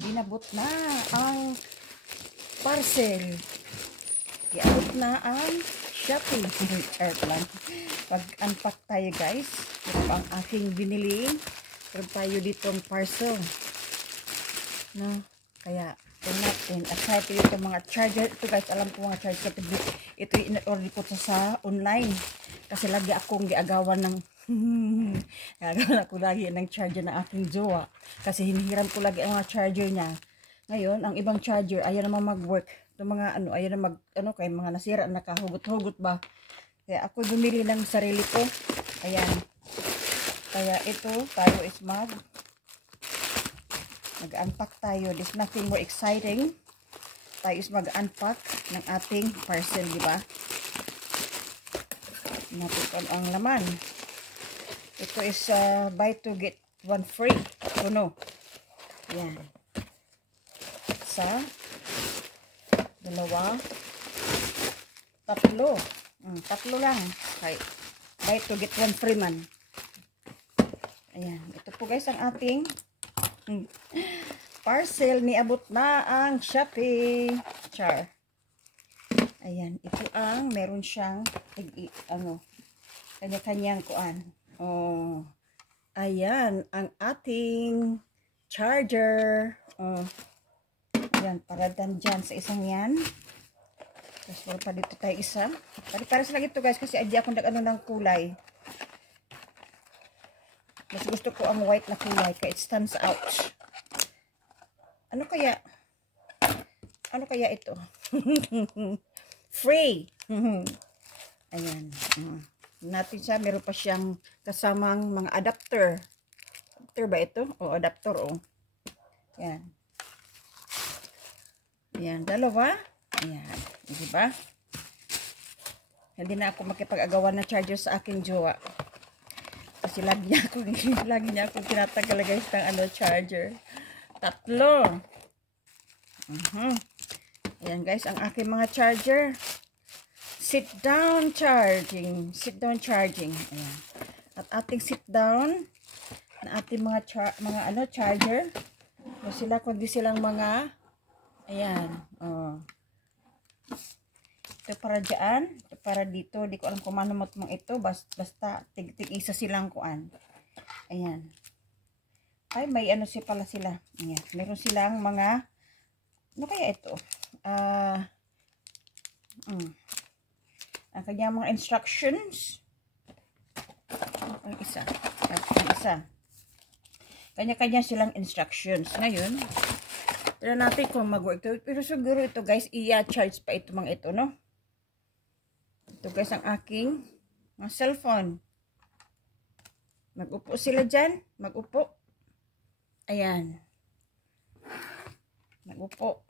Inabot na ang parcel. Iabot na ang Shopee. Airplane. Pag-unpack tayo guys. Ito ang aking binili. Pero tayo ditong parcel. No? Kaya, ito natin. At sa ito yung mga charger. Ito guys, alam ko mga charger. Ito yung in-order ko sa online. Kasi lagi akong giagawan ng gagawa ko lagi ng charger ng aking jowa. Kasi hinihiram ko lagi ang mga charger niya. Ngayon, ang ibang charger, ayaw naman mag-work. Itong mga ayaw na kay mga nasira, nakahugot-hugot ba. Kaya ako bumili ng sarili ko. Ayan. Kaya ito, tayo is mag-unpack tayo. There's nothing more exciting. Tayo is mag-unpack ng ating parcel, di ba? Natin ang laman. Ito is buy to get one free. Oh no. Yan. Isa. Dalawa. Tatlo. Tatlo lang. Okay. Buy to get one free man. Ayan. Ito po guys ang ating parcel. Niabot na ang Shopee. Char. Ayan. Ito ang meron siyang kanya-kanyang kuan. Oh, ayan, ang ating charger. Oh, ayan, para dyan sa isang yan. Tapos meron pa dito tayo isa. Para sa lang ito guys, kasi hindi ako ng kulay. Mas gusto ko ang white na kulay, kaya it stands out. Ano kaya ito? Free. Ayan. Natin siya, meron pa siyang kasamang mga adapter. Adapter ba ito? O, adapter, o. Yan. Yan, dalawa. Yan. Diba? Hindi na ako makipag-agawan na charger sa aking jowa. Kasi lagi niya ako tinatagal guys ng charger. Tatlo. Ayan guys, ang aking mga charger. Sit down charging. Sit down charging. Ayan. At ating sit down na ating mga charger. O sila kundi silang mga ayan. Oh. Ito para diyan, ito para dito. Di ko alam kung ano mo ito, basta tig-isa silang kuan. Ayan. Ay may pala sila. Ayan. Meron silang mga ano kaya ito? Ang kanyang mga instructions. Ang isa. Kanya-kanya silang instructions. Ngayon, pero natin kung mag-work ito. Pero siguro ito guys, i-charge pa ito mga ito, no? Ito guys, ang aking mga cellphone. Mag-upo sila dyan. Mag-upo. Ayan. Mag-upo.